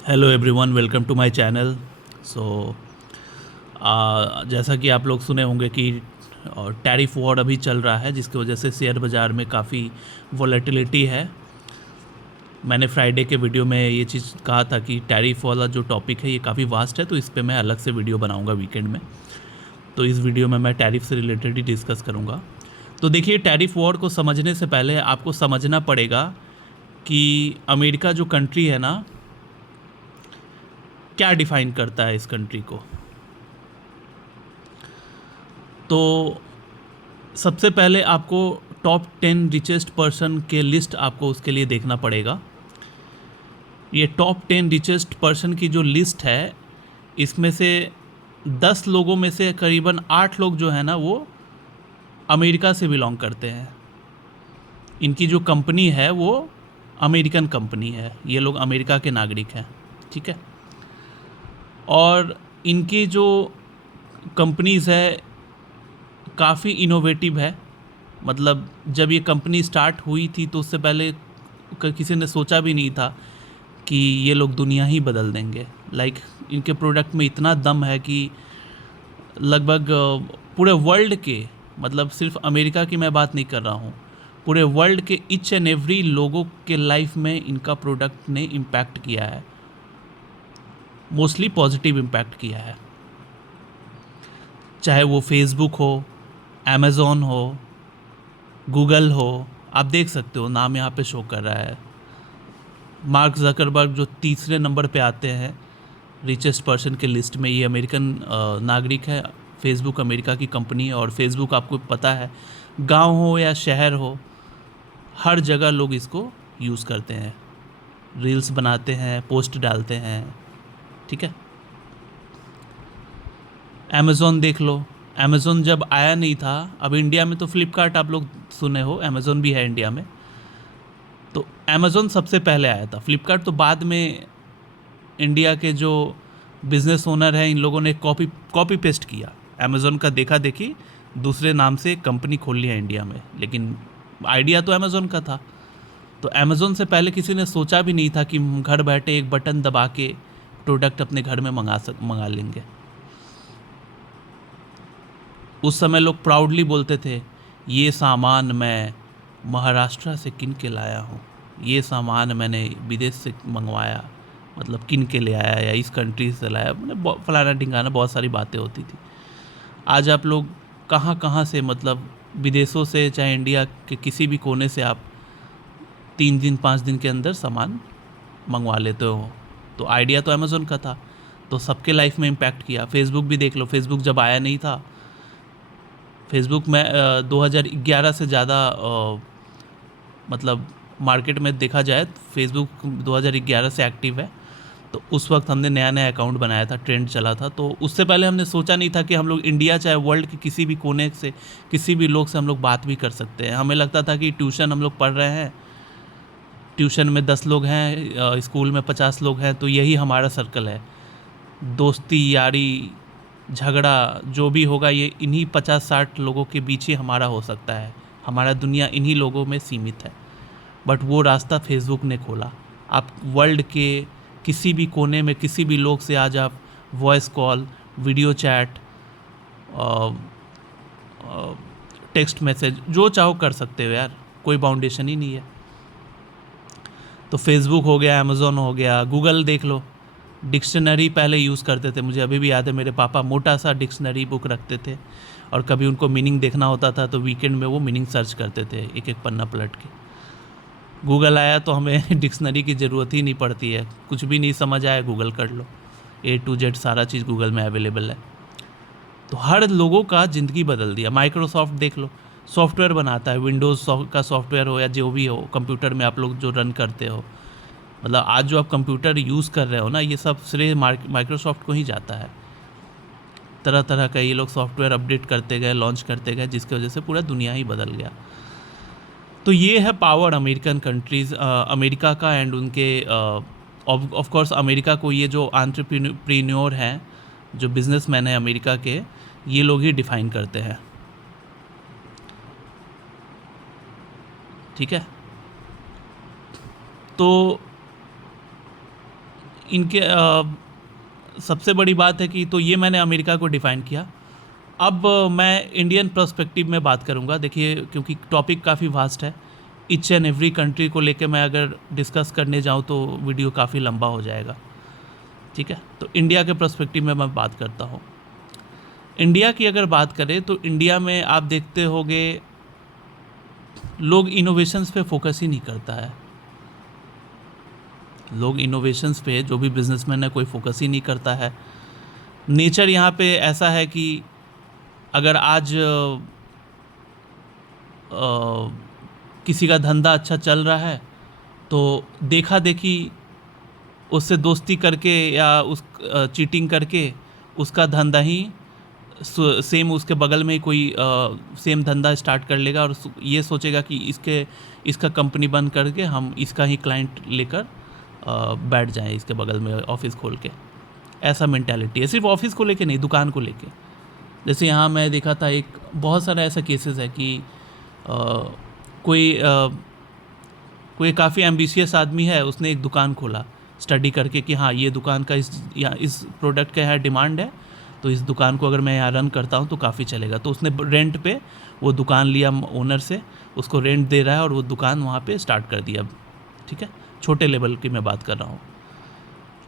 Hello everyone, welcome to my channel. So जैसा कि आप लोग सुने होंगे कि टैरिफ वॉर अभी चल रहा है, जिसकी वजह से शेयर बाज़ार में काफ़ी वॉलेटिलिटी है। मैंने फ्राइडे के वीडियो में ये चीज़ कहा था कि टैरिफ वाला जो टॉपिक है ये काफ़ी वास्ट है, तो इस पे मैं अलग से वीडियो बनाऊंगा वीकेंड में। तो इस वीडियो में मैं टैरिफ से रिलेटेड ही डिस्कस करूंगा। तो देखिए, टैरिफ वॉर को समझने से पहले आपको समझना पड़ेगा कि अमेरिका जो कंट्री है ना, क्या डिफ़ाइन करता है इस कंट्री को। तो सबसे पहले आपको टॉप 10 रिचेस्ट पर्सन के लिस्ट आपको उसके लिए देखना पड़ेगा। ये टॉप 10 रिचेस्ट पर्सन की जो लिस्ट है, इसमें से 10 लोगों में से करीबन 8 लोग जो है ना, वो अमेरिका से बिलोंग करते हैं। इनकी जो कंपनी है वो अमेरिकन कंपनी है, ये लोग अमेरिका के नागरिक हैं। ठीक है। और इनकी जो कंपनीज़ है काफ़ी इनोवेटिव है। मतलब जब ये कंपनी स्टार्ट हुई थी तो उससे पहले किसी ने सोचा भी नहीं था कि ये लोग दुनिया ही बदल देंगे। इनके प्रोडक्ट में इतना दम है कि लगभग पूरे वर्ल्ड के, मतलब सिर्फ अमेरिका की मैं बात नहीं कर रहा हूँ, पूरे वर्ल्ड के ईच एंड एवरी लोगों के लाइफ में इनका प्रोडक्ट ने इम्पैक्ट किया है, मोस्टली पॉजिटिव इम्पैक्ट किया है। चाहे वो फेसबुक हो, अमेज़ॉन हो, गूगल हो, आप देख सकते हो नाम यहाँ पे शो कर रहा है। मार्क ज़करबर्ग जो तीसरे नंबर पे आते हैं रिचेस्ट पर्सन के लिस्ट में, ये अमेरिकन नागरिक है। फेसबुक अमेरिका की कंपनी है, और फेसबुक आपको पता है, गांव हो या शहर हो, हर जगह लोग इसको यूज़ करते हैं, रील्स बनाते हैं, पोस्ट डालते हैं। ठीक है। अमेज़ॉन देख लो। अमेज़ॉन जब आया नहीं था, अब इंडिया में तो फ्लिपकार्ट आप लोग सुने हो, अमेज़ॉन भी है इंडिया में। तो अमेज़ॉन सबसे पहले आया था, फ्लिपकार्ट तो बाद में इंडिया के जो बिज़नेस ओनर हैं इन लोगों ने कॉपी कॉपी पेस्ट किया। अमेज़ॉन का देखा देखी दूसरे नाम से कंपनी खोल लिया इंडिया में, लेकिन आइडिया तो अमेज़ॉन का था। तो अमेज़ॉन से पहले किसी ने सोचा भी नहीं था कि हम घर बैठे एक बटन दबा के प्रोडक्ट अपने घर में मंगा लेंगे। उस समय लोग प्राउडली बोलते थे, ये सामान मैं महाराष्ट्र से किन के लाया हूँ, ये सामान मैंने विदेश से मंगवाया, मतलब किन के ले आया या इस कंट्री से लाया, मतलब फलाना ढिंगाना बहुत सारी बातें होती थी। आज आप लोग कहाँ कहाँ से, मतलब विदेशों से चाहे इंडिया के किसी भी कोने से आप 3 दिन 5 दिन के अंदर सामान मंगवा लेते हो। तो आइडिया तो अमेज़ोन का था, तो सबके लाइफ में इम्पैक्ट किया। फेसबुक भी देख लो, फेसबुक जब आया नहीं था, फेसबुक में 2011 से ज़्यादा, मतलब मार्केट में देखा जाए तो फेसबुक 2011 से एक्टिव है। तो उस वक्त हमने नया नया अकाउंट बनाया था, ट्रेंड चला था। तो उससे पहले हमने सोचा नहीं था कि हम लोग इंडिया चाहे वर्ल्ड के किसी भी कोने से किसी भी लोग से हम लोग बात भी कर सकते हैं। हमें लगता था कि ट्यूशन हम लोग पढ़ रहे हैं, ट्यूशन में 10 लोग हैं, स्कूल में 50 लोग हैं, तो यही हमारा सर्कल है। दोस्ती यारी झगड़ा जो भी होगा ये इन्हीं 50-60 लोगों के बीच ही हमारा हो सकता है, हमारा दुनिया इन्हीं लोगों में सीमित है। बट वो रास्ता फेसबुक ने खोला। आप वर्ल्ड के किसी भी कोने में किसी भी लोग से आज आप voice call, video chat, text message जो चाहो कर सकते हो यार, कोई बाउंडेशन ही नहीं है। तो फेसबुक हो गया, अमेज़ॉन हो गया, गूगल देख लो। डिक्शनरी पहले यूज़ करते थे, मुझे अभी भी याद है, मेरे पापा मोटा सा डिक्शनरी बुक रखते थे, और कभी उनको मीनिंग देखना होता था तो वीकेंड में वो मीनिंग सर्च करते थे, एक एक पन्ना पलट के। गूगल आया तो हमें डिक्शनरी की ज़रूरत ही नहीं पड़ती है, कुछ भी नहीं समझ आया गूगल कर लो, A to Z सारा चीज़ गूगल में अवेलेबल है। तो हर लोगों का ज़िंदगी बदल दिया। माइक्रोसॉफ्ट देख लो, सॉफ्टवेयर बनाता है, विंडोज़ का सॉफ्टवेयर हो या जो भी हो, कंप्यूटर में आप लोग जो रन करते हो, मतलब आज जो आप कंप्यूटर यूज़ कर रहे हो ना, ये सब श्रेय माइक्रोसॉफ्ट को ही जाता है। तरह तरह का ये लोग सॉफ्टवेयर अपडेट करते गए, लॉन्च करते गए, जिसकी वजह से पूरा दुनिया ही बदल गया। तो ये है पावर अमेरिकन कंट्रीज़, अमेरिका का, एंड उनके ऑफ कोर्स अमेरिका को ये जो एंटरप्रेन्योर हैं, जो बिजनेसमैन हैं अमेरिका के, ये लोग ही डिफ़ाइन करते हैं। ठीक है। तो इनके सबसे बड़ी बात है कि तो ये मैंने अमेरिका को डिफ़ाइन किया। अब मैं इंडियन पर्सपेक्टिव में बात करूँगा। देखिए, क्योंकि टॉपिक काफ़ी वास्ट है, ईच एंड एवरी कंट्री को लेके मैं अगर डिस्कस करने जाऊँ तो वीडियो काफ़ी लंबा हो जाएगा, ठीक है। तो इंडिया के पर्सपेक्टिव में मैं बात करता हूँ। इंडिया की अगर बात करें तो इंडिया में आप देखते होंगे लोग इनोवेशंस पे फोकस ही नहीं करता है। लोग इनोवेशंस पे, जो भी बिजनेसमैन है, कोई फोकस ही नहीं करता है। नेचर यहाँ पे ऐसा है कि अगर आज किसी का धंधा अच्छा चल रहा है तो देखा देखी उससे दोस्ती करके या उस चीटिंग करके उसका धंधा ही सेम उसके बगल में ही कोई सेम धंधा स्टार्ट कर लेगा और ये सोचेगा कि इसका कंपनी बंद करके हम इसका ही क्लाइंट लेकर बैठ जाएं इसके बगल में ऑफिस खोल के। ऐसा मेंटालिटी है, सिर्फ ऑफिस को लेके नहीं, दुकान को लेके। जैसे यहाँ मैं देखा था, एक बहुत सारा ऐसा केसेस है कि कोई काफ़ी एम्बिशियस आदमी है, उसने एक दुकान खोला स्टडी करके कि हाँ, ये दुकान का इस प्रोडक्ट का यहाँ डिमांड है, तो इस दुकान को अगर मैं यहाँ रन करता हूँ तो काफ़ी चलेगा। तो उसने रेंट पे वो दुकान लिया ओनर से, उसको रेंट दे रहा है और वो दुकान वहाँ पे स्टार्ट कर दिया, ठीक है। छोटे लेवल की मैं बात कर रहा हूँ।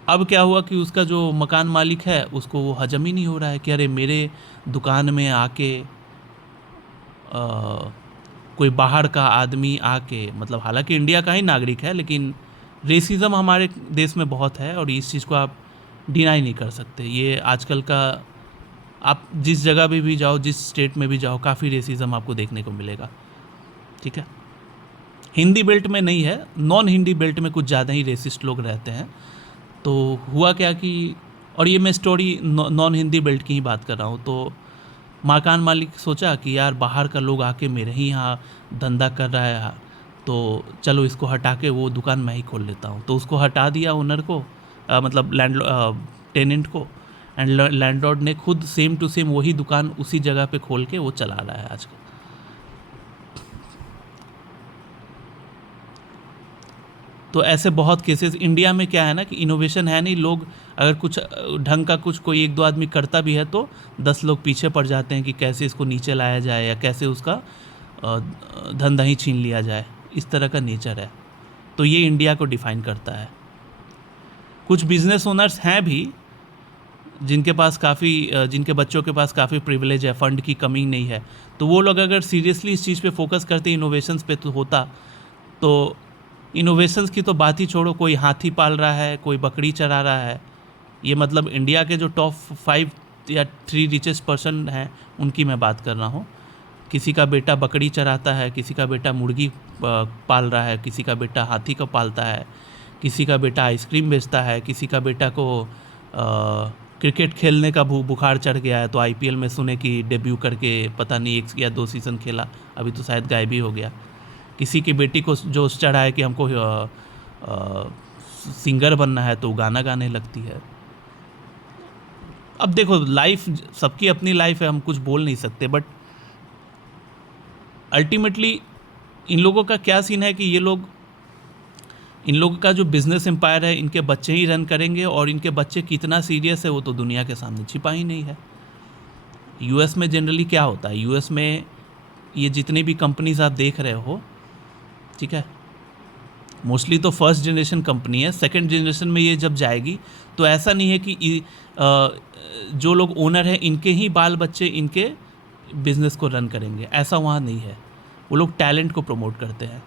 अब क्या हुआ कि उसका जो मकान मालिक है उसको वो हजम ही नहीं हो रहा है कि अरे मेरे दुकान में आके कोई बाहर का आदमी आके, मतलब हालांकि इंडिया का ही नागरिक है, लेकिन रेसिज्म हमारे देश में बहुत है और इस चीज़ को आप डिनाई नहीं कर सकते। ये आजकल का, आप जिस जगह भी जाओ, जिस स्टेट में भी जाओ, काफ़ी रेसिज्म आपको देखने को मिलेगा, ठीक है। हिंदी बेल्ट में नहीं है, नॉन हिंदी बेल्ट में कुछ ज़्यादा ही रेसिस्ट लोग रहते हैं। तो हुआ क्या कि, और ये मैं स्टोरी नॉन हिंदी बेल्ट की ही बात कर रहा हूँ। तो मकान मालिक सोचा कि यार बाहर का लोग आके मेरे ही यहाँ धंधा कर रहा है, तो चलो इसको हटा के वो दुकान मैं ही खोल लेता हूँ। तो उसको हटा दिया ओनर को, मतलब टेनेंट को, एंड लैंडलॉर्ड ने खुद सेम टू सेम वही दुकान उसी जगह पे खोल के वो चला रहा है आजकल। तो ऐसे बहुत केसेस इंडिया में क्या है ना कि इनोवेशन है नहीं। लोग अगर कुछ ढंग का कुछ कोई एक दो आदमी करता भी है तो 10 लोग पीछे पड़ जाते हैं कि कैसे इसको नीचे लाया जाए या कैसे उसका धंधा ही छीन लिया जाए। इस तरह का नेचर है। तो ये इंडिया को डिफ़ाइन करता है। कुछ बिजनेस ओनर्स हैं भी जिनके पास जिनके बच्चों के पास काफ़ी प्रिविलेज है, फंड की कमी नहीं है, तो वो लोग अगर सीरियसली इस चीज़ पे फोकस करते, इनोवेशंस पे तो होता, तो इनोवेशंस की तो बात ही छोड़ो, कोई हाथी पाल रहा है, कोई बकरी चरा रहा है। ये मतलब इंडिया के जो टॉप 5 या 3 रिचेस्ट पर्सन हैं उनकी मैं बात कर रहा हूँ। किसी का बेटा बकरी चराता है, किसी का बेटा मुर्गी पाल रहा है, किसी का बेटा हाथी को पालता है, किसी का बेटा आइसक्रीम बेचता है, किसी का बेटा को क्रिकेट खेलने का बुखार चढ़ गया है, तो आईपीएल में सुने कि डेब्यू करके पता नहीं 1 या 2 सीज़न खेला, अभी तो शायद गायब ही हो गया। किसी की बेटी को जो चढ़ा है कि हमको सिंगर बनना है, तो गाना गाने लगती है। अब देखो, लाइफ सबकी अपनी लाइफ है, हम कुछ बोल नहीं सकते, बट अल्टीमेटली इन लोगों का क्या सीन है कि इन लोगों का जो बिज़नेस एम्पायर है, इनके बच्चे ही रन करेंगे, और इनके बच्चे कितना सीरियस है वो तो दुनिया के सामने छिपा ही नहीं है। यूएस में जनरली क्या होता है, यूएस में ये जितनी भी कंपनीज आप देख रहे हो, ठीक है, मोस्टली तो फर्स्ट जनरेशन कंपनी है। सेकंड जनरेशन में ये जब जाएगी तो ऐसा नहीं है कि जो लोग ओनर हैं इनके ही बाल बच्चे इनके बिज़नेस को रन करेंगे, ऐसा वहाँ नहीं है। वो लोग टैलेंट को प्रमोट करते हैं।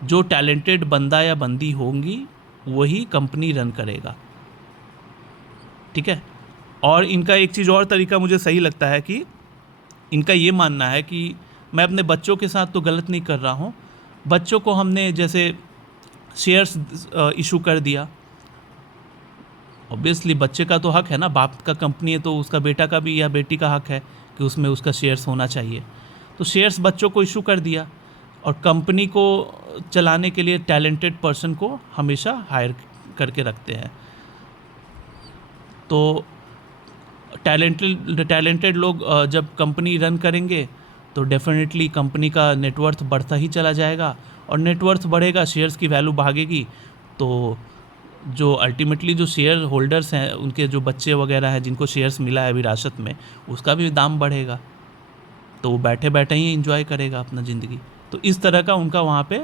जो टैलेंटेड बंदा या बंदी होंगी वही कंपनी रन करेगा, ठीक है। और इनका एक चीज़ और तरीका मुझे सही लगता है कि इनका ये मानना है कि मैं अपने बच्चों के साथ तो गलत नहीं कर रहा हूँ, बच्चों को हमने जैसे शेयर्स इशू कर दिया, ऑब्वियसली बच्चे का तो हक है ना, बाप का कंपनी है तो उसका बेटा का भी या बेटी का हक है कि उसमें उसका शेयर्स होना चाहिए। तो शेयर्स बच्चों को इशू कर दिया, और कंपनी को चलाने के लिए टैलेंटेड पर्सन को हमेशा हायर करके रखते हैं। तो टैलेंटेड लोग जब कंपनी रन करेंगे तो डेफिनेटली कंपनी का नेटवर्थ बढ़ता ही चला जाएगा, और नेटवर्थ बढ़ेगा, शेयर्स की वैल्यू भागेगी, तो जो अल्टीमेटली जो शेयर होल्डर्स हैं, उनके जो बच्चे वगैरह हैं जिनको शेयर्स मिला है विरासत में, उसका भी दाम बढ़ेगा, तो वो बैठे बैठे ही इंजॉय करेगा अपना ज़िंदगी। तो इस तरह का उनका वहाँ पे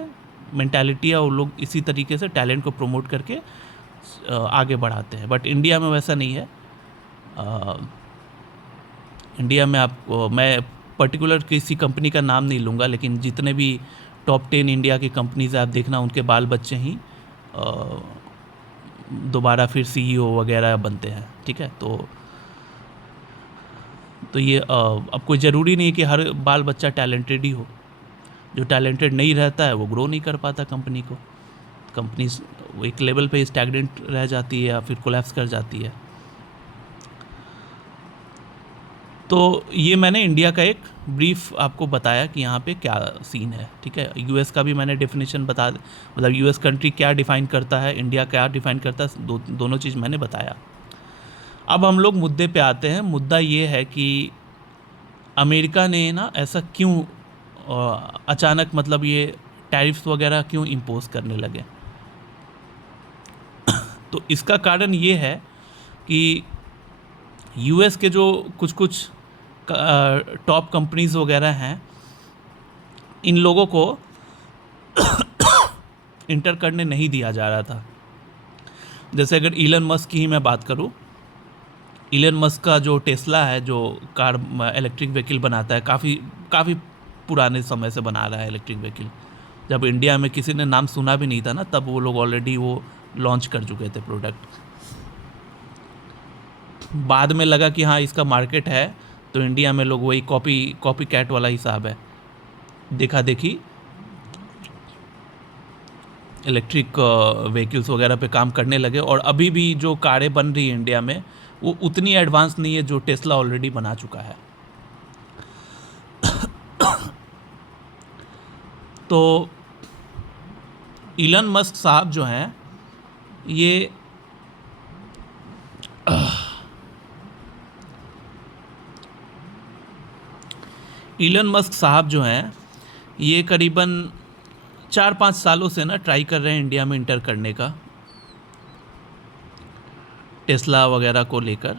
मेंटालिटी है, वो लोग इसी तरीके से टैलेंट को प्रमोट करके आगे बढ़ाते हैं। बट इंडिया में वैसा नहीं है। इंडिया में आपको मैं पर्टिकुलर किसी कंपनी का नाम नहीं लूँगा, लेकिन जितने भी टॉप 10 इंडिया की कंपनीज आप देखना, उनके बाल बच्चे ही दोबारा फिर सीईओ वगैरह बनते हैं, ठीक है। तो ये अब कोई ज़रूरी नहीं है कि हर बाल बच्चा टैलेंटेड ही हो। जो टैलेंटेड नहीं रहता है वो ग्रो नहीं कर पाता कंपनी को, कंपनी एक लेवल पे स्टैग्नेंट रह जाती है या फिर कोलैप्स कर जाती है। तो ये मैंने इंडिया का एक ब्रीफ आपको बताया कि यहाँ पे क्या सीन है, ठीक है। यूएस का भी मैंने डेफिनेशन मतलब यूएस कंट्री क्या डिफ़ाइन करता है, इंडिया क्या डिफ़ाइन करता है, दोनों चीज़ मैंने बताया। अब हम लोग मुद्दे पे आते हैं। मुद्दा ये है कि अमेरिका ने ना ऐसा क्यों अचानक मतलब ये टैरिफ्स वगैरह क्यों इम्पोज करने लगे। तो इसका कारण ये है कि यूएस के जो कुछ टॉप कंपनीज वगैरह हैं, इन लोगों को इंटर करने नहीं दिया जा रहा था। जैसे अगर इलन मस्क की ही मैं बात करूं, इलन मस्क का जो टेस्ला है, जो कार इलेक्ट्रिक व्हीकल बनाता है, काफ़ी पुराने समय से बना रहा है इलेक्ट्रिक व्हीकल। जब इंडिया में किसी ने नाम सुना भी नहीं था ना, तब वो लोग ऑलरेडी वो लॉन्च कर चुके थे प्रोडक्ट। बाद में लगा कि हाँ इसका मार्केट है, तो इंडिया में लोग वही कॉपी कैट वाला हिसाब है, देखा देखी इलेक्ट्रिक व्हीकल्स वगैरह पे काम करने लगे। और अभी भी जो कारें बन रही है इंडिया में, वो उतनी एडवांस नहीं है जो टेस्ला ऑलरेडी बना चुका है। तो इलन मस्क साहब जो हैं, ये इलन मस्क साहब जो हैं, ये करीबन 4-5 सालों से ना ट्राई कर रहे हैं इंडिया में इंटर करने का, टेस्ला वगैरह को लेकर।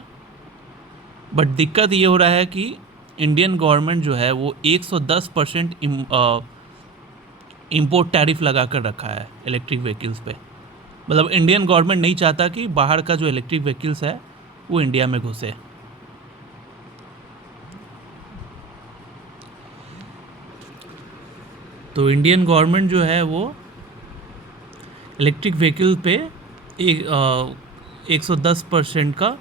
बट दिक्कत ये हो रहा है कि इंडियन गवर्नमेंट जो है वो 110% इम्पोर्ट टैरिफ लगा कर रखा है इलेक्ट्रिक व्हीकल्स पे। मतलब इंडियन गवर्नमेंट नहीं चाहता कि बाहर का जो इलेक्ट्रिक व्हीकल्स है वो इंडिया में घुसे। तो इंडियन गवर्नमेंट जो है वो इलेक्ट्रिक व्हीकल पे 110% का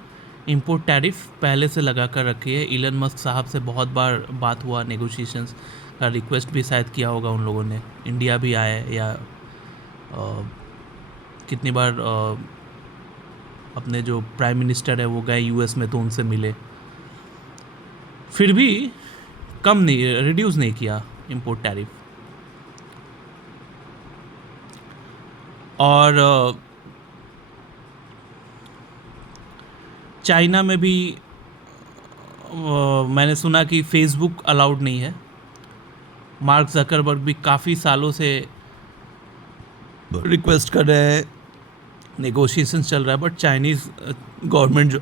इंपोर्ट टैरिफ पहले से लगा कर रखी है। इलन मस्क साहब से बहुत बार बात हुआ, नेगोशिएशंस का रिक्वेस्ट भी शायद किया होगा उन लोगों ने, इंडिया भी आए या कितनी बार अपने जो प्राइम मिनिस्टर है वो गए यूएस में, तो उनसे मिले, फिर भी कम नहीं, रिड्यूस नहीं किया इंपोर्ट टैरिफ। और चाइना में भी मैंने सुना कि फेसबुक अलाउड नहीं है। मार्क जकरबर्ग भी काफ़ी सालों से रिक्वेस्ट कर रहे हैं, नेगोशिएशन चल रहा है, बट चाइनीज़ गवर्नमेंट जो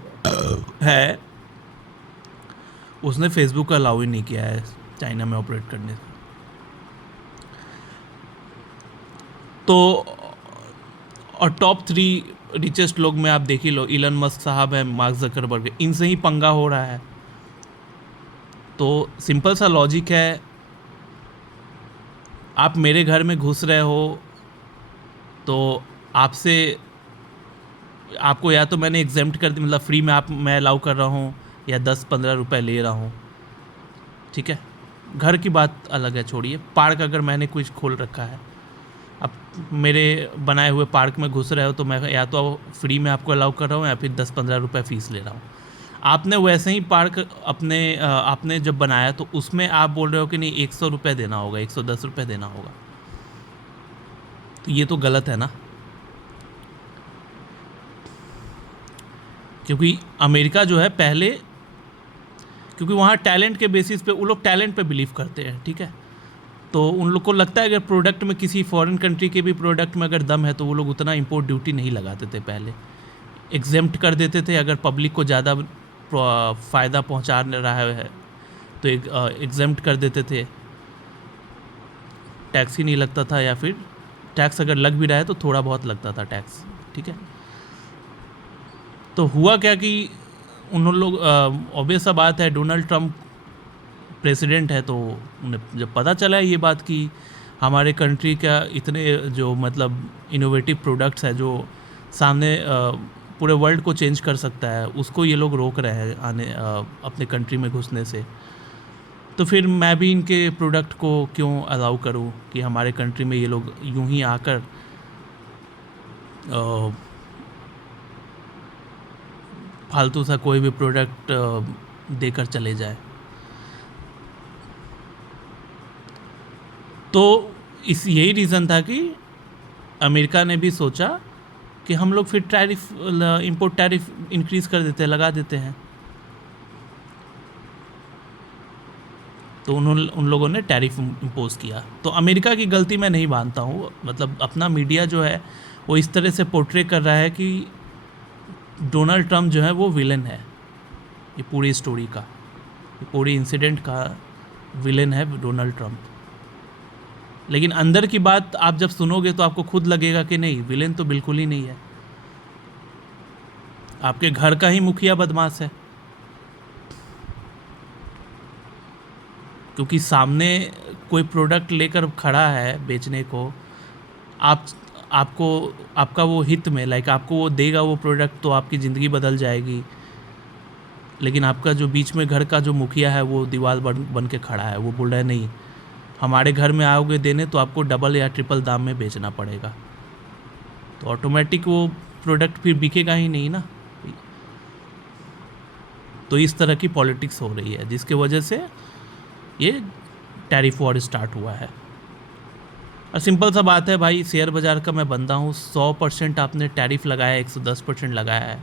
है उसने फेसबुक का अलाउ ही नहीं किया है चाइना में ऑपरेट करने से। तो और टॉप 3 रिचेस्ट लोग में आप देख ही लो, इलन मस्क साहब है, मार्क जकरबर्ग है, इनसे ही पंगा हो रहा है। तो सिंपल सा लॉजिक है, आप मेरे घर में घुस रहे हो तो आपको या तो मैंने एग्जेम्प्ट कर दी, मतलब फ्री में मैं अलाउ कर रहा हूँ, या 10-15 रुपये ले रहा हूँ, ठीक है। घर की बात अलग है, छोड़िए। पार्क अगर मैंने कुछ खोल रखा है, अब मेरे बनाए हुए पार्क में घुस रहे हो, तो मैं या तो फ्री में आपको अलाउ कर रहा हूँ या फिर 10-15 रुपये फ़ीस ले रहा हूँ। आपने वैसे ही पार्क आपने जब बनाया तो उसमें आप बोल रहे हो कि नहीं 100 रुपये देना होगा, 110 रुपये देना होगा, तो ये तो गलत है ना। क्योंकि अमेरिका जो है पहले, क्योंकि वहाँ टैलेंट के बेसिस पे वो लोग टैलेंट पे बिलीव करते हैं, ठीक है। तो उन लोग को लगता है अगर प्रोडक्ट में किसी फॉरेन कंट्री के भी प्रोडक्ट में अगर दम है तो वो लोग उतना इंपोर्ट ड्यूटी नहीं लगाते थे पहले, एग्जेम्प्ट कर देते थे। अगर पब्लिक को ज़्यादा फ़ायदा पहुंचा रहा है तो एग्जेम्प्ट कर देते थे, टैक्स ही नहीं लगता था, या फिर टैक्स अगर लग भी रहा है तो थोड़ा बहुत लगता था टैक्स, ठीक है। तो हुआ क्या कि उन लोग, ऑब्वियस सा बात है, डोनाल्ड ट्रम्प प्रेसिडेंट है, तो उन्हें जब पता चला ये बात कि हमारे कंट्री का इतने जो मतलब इनोवेटिव प्रोडक्ट्स है जो सामने पूरे वर्ल्ड को चेंज कर सकता है, उसको ये लोग रोक रहे हैं आने अपने कंट्री में घुसने से, तो फिर मैं भी इनके प्रोडक्ट को क्यों अलाउ करूं कि हमारे कंट्री में ये लोग यूं ही आकर फालतू सा कोई भी प्रोडक्ट देकर चले जाए। तो इस यही रीज़न था कि अमेरिका ने भी सोचा कि हम लोग फिर टैरिफ, इंपोर्ट टैरिफ इंक्रीज़ कर देते हैं, लगा देते हैं। तो उन लोगों ने टैरिफ इम्पोज़ किया। तो अमेरिका की गलती मैं नहीं मानता हूँ, मतलब अपना मीडिया जो है वो इस तरह से पोर्ट्रे कर रहा है कि डोनाल्ड ट्रम्प जो है वो विलन है ये पूरी स्टोरी का, ये पूरी इंसिडेंट का विलन है डोनाल्ड ट्रम्प। लेकिन अंदर की बात आप जब सुनोगे तो आपको खुद लगेगा कि नहीं, विलेन तो बिल्कुल ही नहीं है, आपके घर का ही मुखिया बदमाश है। क्योंकि सामने कोई प्रोडक्ट लेकर खड़ा है बेचने को, आपको आपका वो हित में, लाइक आपको वो देगा वो प्रोडक्ट तो आपकी ज़िंदगी बदल जाएगी। लेकिन आपका जो बीच में घर का जो मुखिया है वो दीवार बन के खड़ा है, वो बोल रहा है नहीं, हमारे घर में आओगे देने तो आपको डबल या ट्रिपल दाम में बेचना पड़ेगा, तो ऑटोमेटिक वो प्रोडक्ट फिर बिकेगा ही नहीं ना। तो इस तरह की पॉलिटिक्स हो रही है जिसके वजह से ये टैरिफ वॉर स्टार्ट हुआ है। और सिंपल सा बात है भाई, शेयर बाज़ार का मैं बंदा हूँ, 100% आपने टैरिफ लगाया, 110% लगाया है,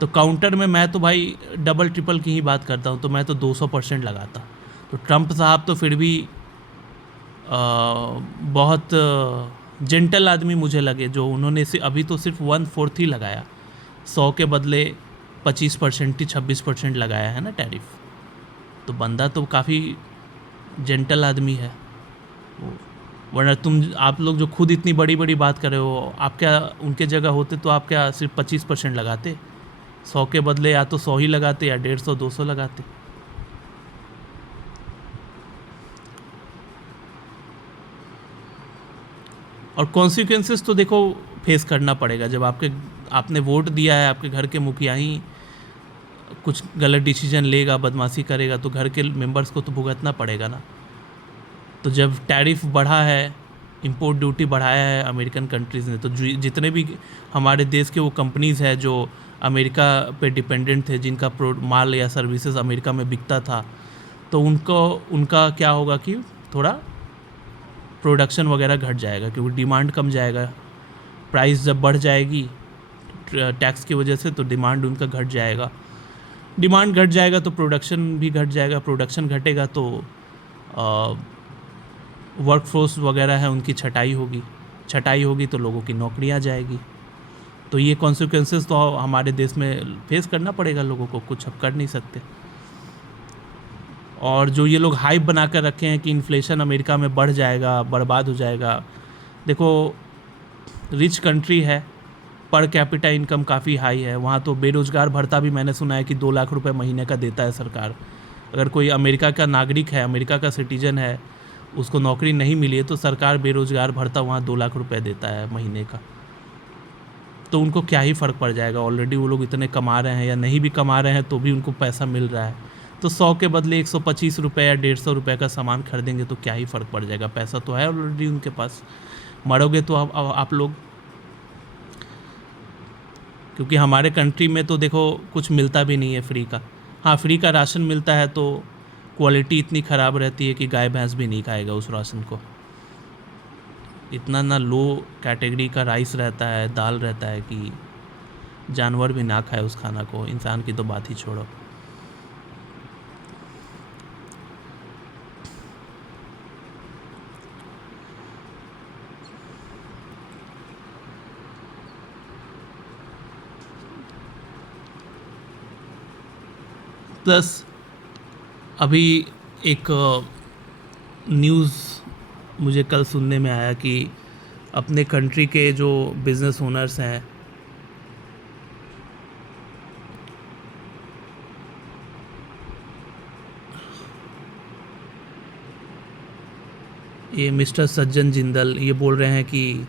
तो काउंटर में मैं तो भाई डबल ट्रिपल की ही बात करता हूँ, तो मैं तो 200% लगाता। तो ट्रम्प साहब तो फिर भी बहुत जेंटल आदमी मुझे लगे, जो उन्होंने अभी तो सिर्फ 1/4 ही लगाया, 100 के बदले 25% ही 26% लगाया है ना टैरिफ। तो बंदा तो काफ़ी जेंटल आदमी है। वरना आप लोग जो खुद इतनी बड़ी बड़ी बात कर रहे हो, आप क्या उनके जगह होते तो आप क्या सिर्फ 25% लगाते? 100 के बदले या तो 100 ही लगाते या 150 200 लगाते। और कॉन्सिक्वेंसेस तो देखो फेस करना पड़ेगा। जब आपने वोट दिया है, आपके घर के मुखिया ही कुछ गलत डिसीजन लेगा, बदमाशी करेगा, तो घर के मेंबर्स को तो भुगतना पड़ेगा ना। तो जब टैरिफ बढ़ा है, इंपोर्ट ड्यूटी बढ़ाया है अमेरिकन कंट्रीज़ ने, तो जितने भी हमारे देश के वो कंपनीज़ हैं जो अमेरिका पे डिपेंडेंट थे, जिनका माल या सर्विसेज अमेरिका में बिकता था, तो उनका क्या होगा कि थोड़ा प्रोडक्शन वगैरह घट जाएगा, क्योंकि डिमांड कम जाएगा। प्राइस जब बढ़ जाएगी टैक्स की वजह से, तो डिमांड उनका घट जाएगा। डिमांड घट जाएगा तो प्रोडक्शन भी घट जाएगा। प्रोडक्शन घटेगा तो वर्कफोर्स वगैरह है उनकी छटाई होगी तो लोगों की नौकरियां जाएगी। तो ये कॉन्सिक्वेंसेस तो हमारे देश में फेस करना पड़ेगा लोगों को, कुछ अब कर नहीं सकते। और जो ये लोग हाइप बना कर रखे हैं कि इन्फ्लेशन अमेरिका में बढ़ जाएगा, बर्बाद हो जाएगा, देखो रिच कंट्री है, पर कैपिटा इनकम काफ़ी हाई है, वहाँ तो बेरोज़गार भत्ता भी मैंने सुना है कि 2 लाख रुपए महीने का देता है सरकार। अगर कोई अमेरिका का नागरिक है, अमेरिका का सिटीजन है, उसको नौकरी नहीं मिली है, तो सरकार बेरोज़गार भत्ता वहाँ 2 लाख रुपए देता है महीने का। तो उनको क्या ही फ़र्क पड़ जाएगा, ऑलरेडी वो लोग इतने कमा रहे हैं, या नहीं भी कमा रहे हैं तो भी उनको पैसा मिल रहा है। तो 100 के बदले 125 रुपये या 150 रुपये का सामान खरीदेंगे तो क्या ही फ़र्क पड़ जाएगा, पैसा तो है ऑलरेडी उनके पास। मरोगे तो आप लोग, क्योंकि हमारे कंट्री में तो देखो कुछ मिलता भी नहीं है फ्री का। हाँ, फ्री का राशन मिलता है तो क्वालिटी इतनी ख़राब रहती है कि गाय भैंस भी नहीं खाएगा उस राशन को। इतना ना लो कैटेगरी का राइस रहता है, दाल रहता है कि जानवर भी ना खाए उस खाना को, इंसान की तो बात ही छोड़ो। प्लस अभी एक न्यूज़ मुझे कल सुनने में आया कि अपने कंट्री के जो बिज़नेस ओनर्स हैं, ये मिस्टर सज्जन जिंदल ये बोल रहे हैं कि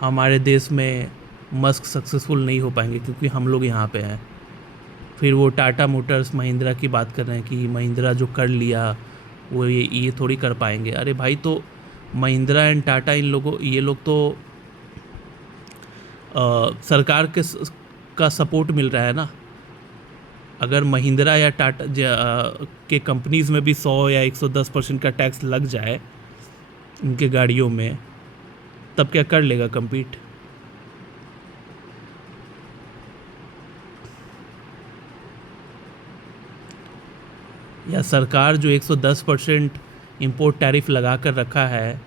हमारे देश में मस्क सक्सेसफुल नहीं हो पाएंगे क्योंकि हम लोग यहाँ पे हैं। फिर वो टाटा मोटर्स महिंद्रा की बात कर रहे हैं कि महिंद्रा जो कर लिया वो ये थोड़ी कर पाएंगे। अरे भाई, तो महिंद्रा एंड टाटा ये लोग तो सरकार का सपोर्ट मिल रहा है ना। अगर महिंद्रा या टाटा के कंपनीज़ में भी 100 या 110% का टैक्स लग जाए उनके गाड़ियों में, तब क्या कर लेगा कम्पीट? या सरकार जो 110% इम्पोर्ट टैरिफ लगा कर रखा है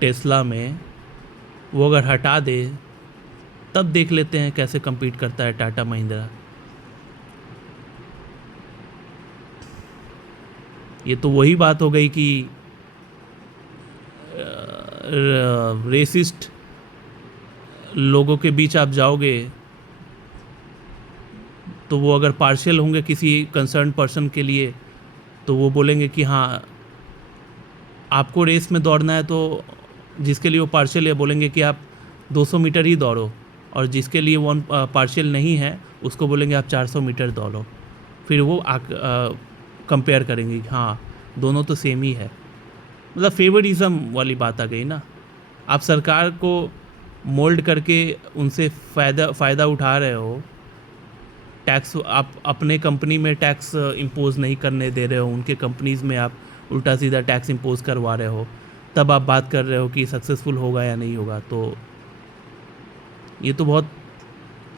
टेस्ला में, वो अगर हटा दे तब देख लेते हैं कैसे कम्पीट करता है टाटा महिंद्रा। ये तो वही बात हो गई कि रेसिस्ट लोगों के बीच आप जाओगे तो वो अगर पार्शियल होंगे किसी कंसर्न पर्सन के लिए तो वो बोलेंगे कि हाँ आपको रेस में दौड़ना है, तो जिसके लिए वो पार्शियल है बोलेंगे कि आप 200 मीटर ही दौड़ो, और जिसके लिए वो पार्शियल नहीं है उसको बोलेंगे आप 400 मीटर दौड़ो। फिर वो कंपेयर करेंगे कि हाँ दोनों तो सेम ही है। मतलब फेवरिज्म वाली बात आ गई ना। आप सरकार को मोल्ड करके उनसे फ़ायदा उठा रहे हो, टैक्स आप अपने कंपनी में टैक्स इम्पोज़ नहीं करने दे रहे हो, उनके कंपनीज़ में आप उल्टा सीधा टैक्स इम्पोज़ करवा रहे हो, तब आप बात कर रहे हो कि सक्सेसफुल होगा या नहीं होगा। तो ये तो बहुत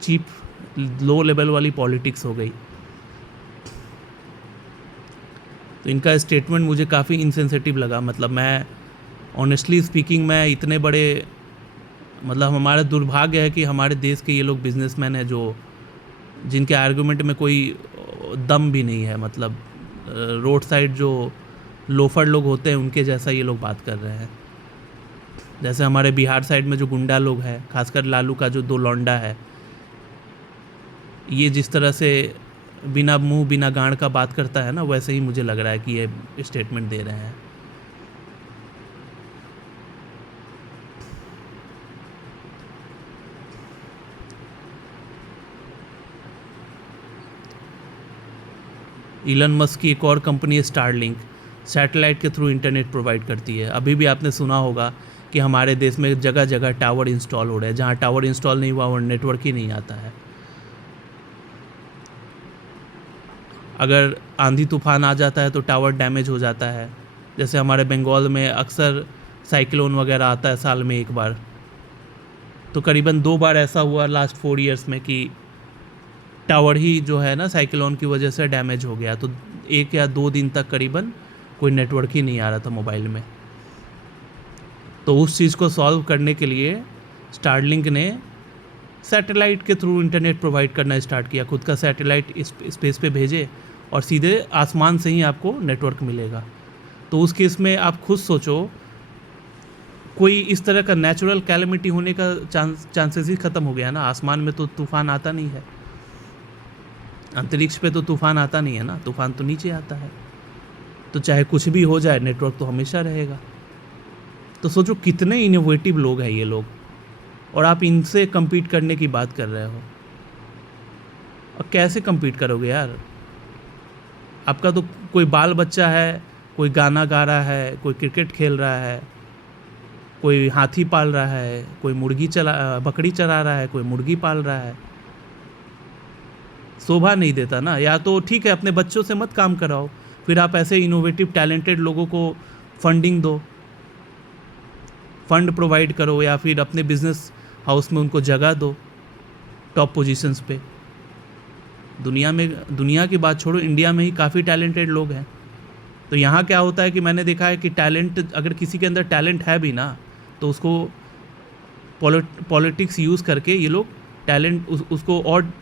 चीप लो लेवल वाली पॉलिटिक्स हो गई। तो इनका स्टेटमेंट मुझे काफ़ी इनसेंसिटिव लगा। मतलब मैं ऑनेस्टली स्पीकिंग मैं इतने बड़े, मतलब हमारा दुर्भाग्य है कि हमारे देश के ये लोग बिजनेसमैन हैं जो जिनके आर्गुमेंट में कोई दम भी नहीं है। मतलब रोड साइड जो लोफर लोग होते हैं उनके जैसा ये लोग बात कर रहे हैं। जैसे हमारे बिहार साइड में जो गुंडा लोग हैं, खासकर लालू का जो 2 लौंडा है, ये जिस तरह से बिना मुंह बिना गांड का बात करता है ना, वैसे ही मुझे लग रहा है कि ये स्टेटमेंट दे रहे हैं। इलन मस्क की एक और कंपनी है स्टारलिंक, सैटेलाइट के थ्रू इंटरनेट प्रोवाइड करती है। अभी भी आपने सुना होगा कि हमारे देश में जगह जगह टावर इंस्टॉल हो रहे हैं। जहाँ टावर इंस्टॉल नहीं हुआ वहाँ नेटवर्क ही नहीं आता है। अगर आंधी तूफान आ जाता है तो टावर डैमेज हो जाता है। जैसे हमारे बंगाल में अक्सर साइक्लोन वगैरह आता है साल में एक बार, तो करीबन 2 बार ऐसा हुआ लास्ट 4 ईयर्स में कि टावर ही जो है ना साइक्लोन की वजह से डैमेज हो गया। तो 1 या 2 दिन तक करीबन कोई नेटवर्क ही नहीं आ रहा था मोबाइल में। तो उस चीज़ को सॉल्व करने के लिए स्टारलिंक ने सैटेलाइट के थ्रू इंटरनेट प्रोवाइड करना स्टार्ट किया। खुद का सैटेलाइट स्पेस पे भेजे और सीधे आसमान से ही आपको नेटवर्क मिलेगा। तो उस केस में आप खुद सोचो, कोई इस तरह का नेचुरल कैलेमिटी होने का चांसेस ही ख़त्म हो गया ना। आसमान में तो तूफ़ान आता नहीं है, अंतरिक्ष पे तो तूफ़ान आता नहीं है ना, तूफ़ान तो नीचे आता है। तो चाहे कुछ भी हो जाए नेटवर्क तो हमेशा रहेगा। तो सोचो कितने इनोवेटिव लोग हैं ये लोग, और आप इनसे compete करने की बात कर रहे हो। और कैसे compete करोगे यार? आपका तो कोई बाल बच्चा है, कोई गाना गा रहा है, कोई क्रिकेट खेल रहा है, कोई हाथी पाल रहा है, कोई बकरी चरा रहा है, कोई मुर्गी पाल रहा है। शोभा नहीं देता ना। या तो ठीक है अपने बच्चों से मत काम कराओ, फिर आप ऐसे इनोवेटिव टैलेंटेड लोगों को फंडिंग दो, फंड प्रोवाइड करो, या फिर अपने बिजनेस हाउस में उनको जगह दो टॉप पोजीशंस पे। दुनिया की बात छोड़ो, इंडिया में ही काफ़ी टैलेंटेड लोग हैं। तो यहाँ क्या होता है कि मैंने देखा है कि टैलेंट, अगर किसी के अंदर टैलेंट है भी ना, तो उसको पॉलिटिक्स यूज़ करके ये लोग टैलेंट उसको और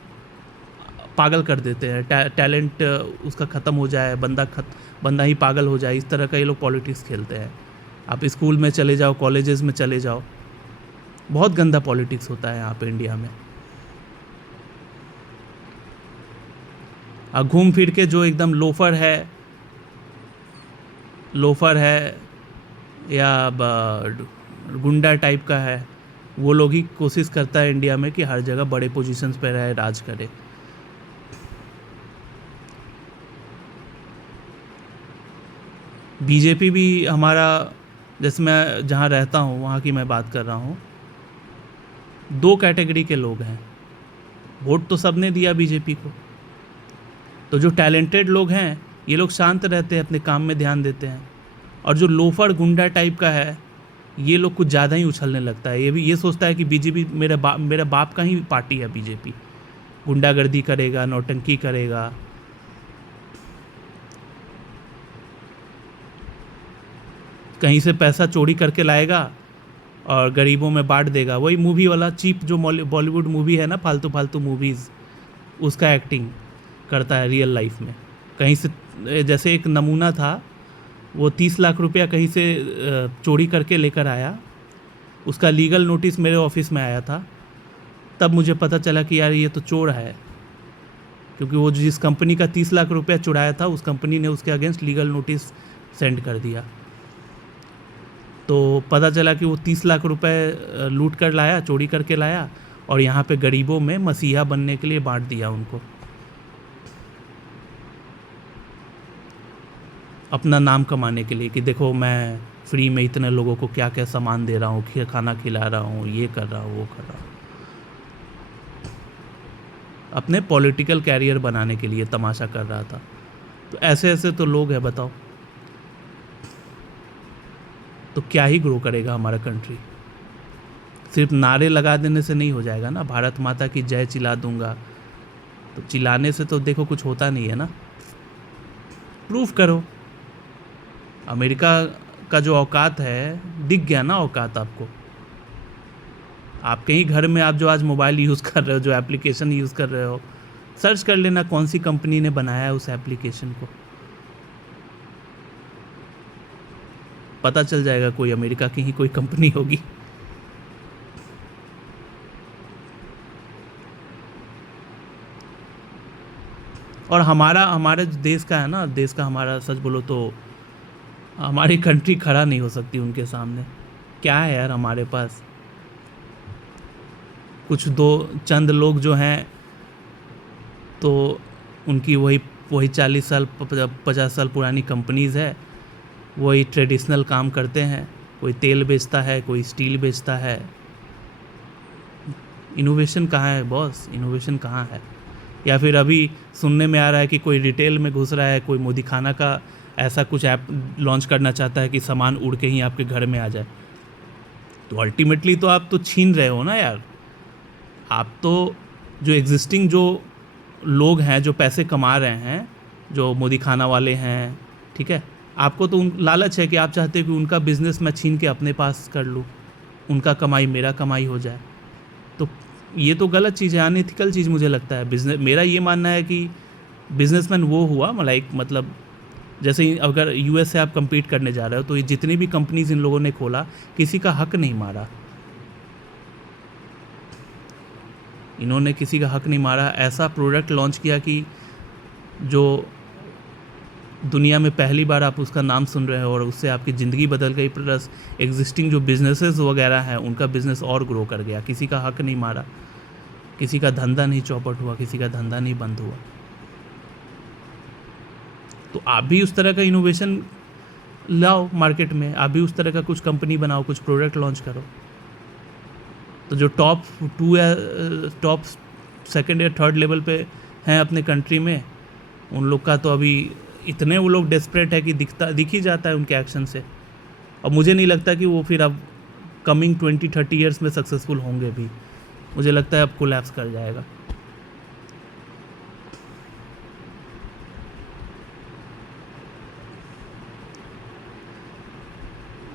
पागल कर देते हैं, टैलेंट उसका ख़त्म हो जाए, बंदा ही पागल हो जाए, इस तरह का ये लोग पॉलिटिक्स खेलते हैं। आप स्कूल में चले जाओ, कॉलेजेस में चले जाओ, बहुत गंदा पॉलिटिक्स होता है यहाँ पे इंडिया में। घूम फिर के जो एकदम लोफर है या गुंडा टाइप का है, वो लोग ही कोशिश करता है इंडिया में कि हर जगह बड़े पोजीशंस पे रहे, राज करे। बीजेपी भी हमारा, जैसे मैं जहाँ रहता हूँ वहाँ की मैं बात कर रहा हूँ, 2 कैटेगरी के लोग हैं। वोट तो सबने दिया बीजेपी को, तो जो टैलेंटेड लोग हैं ये लोग शांत रहते हैं, अपने काम में ध्यान देते हैं, और जो लोफर गुंडा टाइप का है ये लोग कुछ ज़्यादा ही उछलने लगता है। ये सोचता है कि बीजेपी मेरा बाप का ही पार्टी है बीजेपी, गुंडागर्दी करेगा, नौटंकी करेगा। कहीं से पैसा चोरी करके लाएगा और गरीबों में बांट देगा। वही मूवी वाला चीप जो बॉलीवुड मूवी है ना, फालतू फालतू मूवीज़, उसका एक्टिंग करता है रियल लाइफ में। कहीं से, जैसे एक नमूना था, वो 30 लाख रुपया कहीं से चोरी करके लेकर आया, उसका लीगल नोटिस मेरे ऑफिस में आया था। तब मुझे पता चला कि यार ये तो चोर है, क्योंकि वो जिस कंपनी का 30 लाख रुपया चुराया था उस कंपनी ने उसके अगेंस्ट लीगल नोटिस सेंड कर दिया। तो पता चला कि वो 30 लाख रुपए लूट कर लाया, चोरी करके लाया, और यहाँ पे गरीबों में मसीहा बनने के लिए बांट दिया उनको, अपना नाम कमाने के लिए, कि देखो मैं फ्री में इतने लोगों को क्या क्या सामान दे रहा हूँ, खाना खिला रहा हूँ, ये कर रहा हूँ, वो कर रहा हूँ, अपने पॉलिटिकल कैरियर बनाने के लिए तमाशा कर रहा था। तो ऐसे ऐसे तो लोग हैं, बताओ, तो क्या ही ग्रो करेगा हमारा कंट्री। सिर्फ नारे लगा देने से नहीं हो जाएगा ना, भारत माता की जय चिल्ला दूंगा, तो चिल्लाने से तो देखो कुछ होता नहीं है ना, प्रूफ करो। अमेरिका का जो औकात है, दिख गया ना औकात आपको। आपके ही घर में आप जो आज मोबाइल यूज़ कर रहे हो, जो एप्लीकेशन यूज़ कर रहे हो, सर्च कर लेना कौन सी कंपनी ने बनाया है उस एप्लीकेशन को, पता चल जाएगा, कोई अमेरिका की ही कोई कंपनी होगी। और हमारे देश का है ना, देश का हमारा, सच बोलो तो हमारी कंट्री खड़ा नहीं हो सकती उनके सामने। क्या है यार हमारे पास, कुछ चंद लोग जो हैं, तो उनकी वही 40 साल 50 साल पुरानी कंपनीज़ है, वही ट्रेडिशनल काम करते हैं। कोई तेल बेचता है, कोई स्टील बेचता है। इनोवेशन कहाँ है बॉस, इनोवेशन कहाँ है? या फिर अभी सुनने में आ रहा है कि कोई रिटेल में घुस रहा है, कोई मोदी खाना का ऐसा कुछ ऐप लॉन्च करना चाहता है कि सामान उड़ के ही आपके घर में आ जाए। तो अल्टीमेटली तो आप तो छीन रहे हो ना यार। आप तो जो एग्जिस्टिंग जो लोग हैं, जो पैसे कमा रहे हैं, जो मोदी खाना वाले हैं, ठीक है, आपको तो लालच है कि आप चाहते हो कि उनका बिज़नेस मैं छीन के अपने पास कर लूँ, उनका कमाई मेरा कमाई हो जाए। तो ये तो गलत चीज़ है, अनएथिकल चीज़ मुझे लगता है। बिजनेस, मेरा ये मानना है कि बिजनेसमैन वो हुआ मतलब जैसे ही अगर यूएस से आप compete करने जा रहे हो, तो ये जितनी भी कंपनीज इन लोगों ने खोला, किसी का हक नहीं मारा, इन्होंने किसी का हक नहीं मारा। ऐसा प्रोडक्ट लॉन्च किया कि जो दुनिया में पहली बार आप उसका नाम सुन रहे हो, और उससे आपकी ज़िंदगी बदल गई, प्लस एग्जिस्टिंग जो बिजनेसेस वगैरह हैं उनका बिज़नेस और ग्रो कर गया। किसी का हक नहीं मारा, किसी का धंधा नहीं चौपट हुआ, किसी का धंधा नहीं बंद हुआ। तो आप भी उस तरह का इनोवेशन लाओ मार्केट में, आप भी उस तरह का कुछ कंपनी बनाओ, कुछ प्रोडक्ट लॉन्च करो। तो जो टॉप 2 या टॉप 2nd या 3rd लेवल पे हैं अपने कंट्री में, उन लोग का तो अभी इतने वो लोग डेस्परेट है कि दिख ही जाता है उनके एक्शन से। और मुझे नहीं लगता कि वो फिर अब कमिंग 20-30 ईयर्स में सक्सेसफुल होंगे भी। मुझे लगता है अब कोलैप्स कर जाएगा।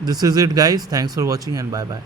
This is it guys, thanks for watching and bye bye.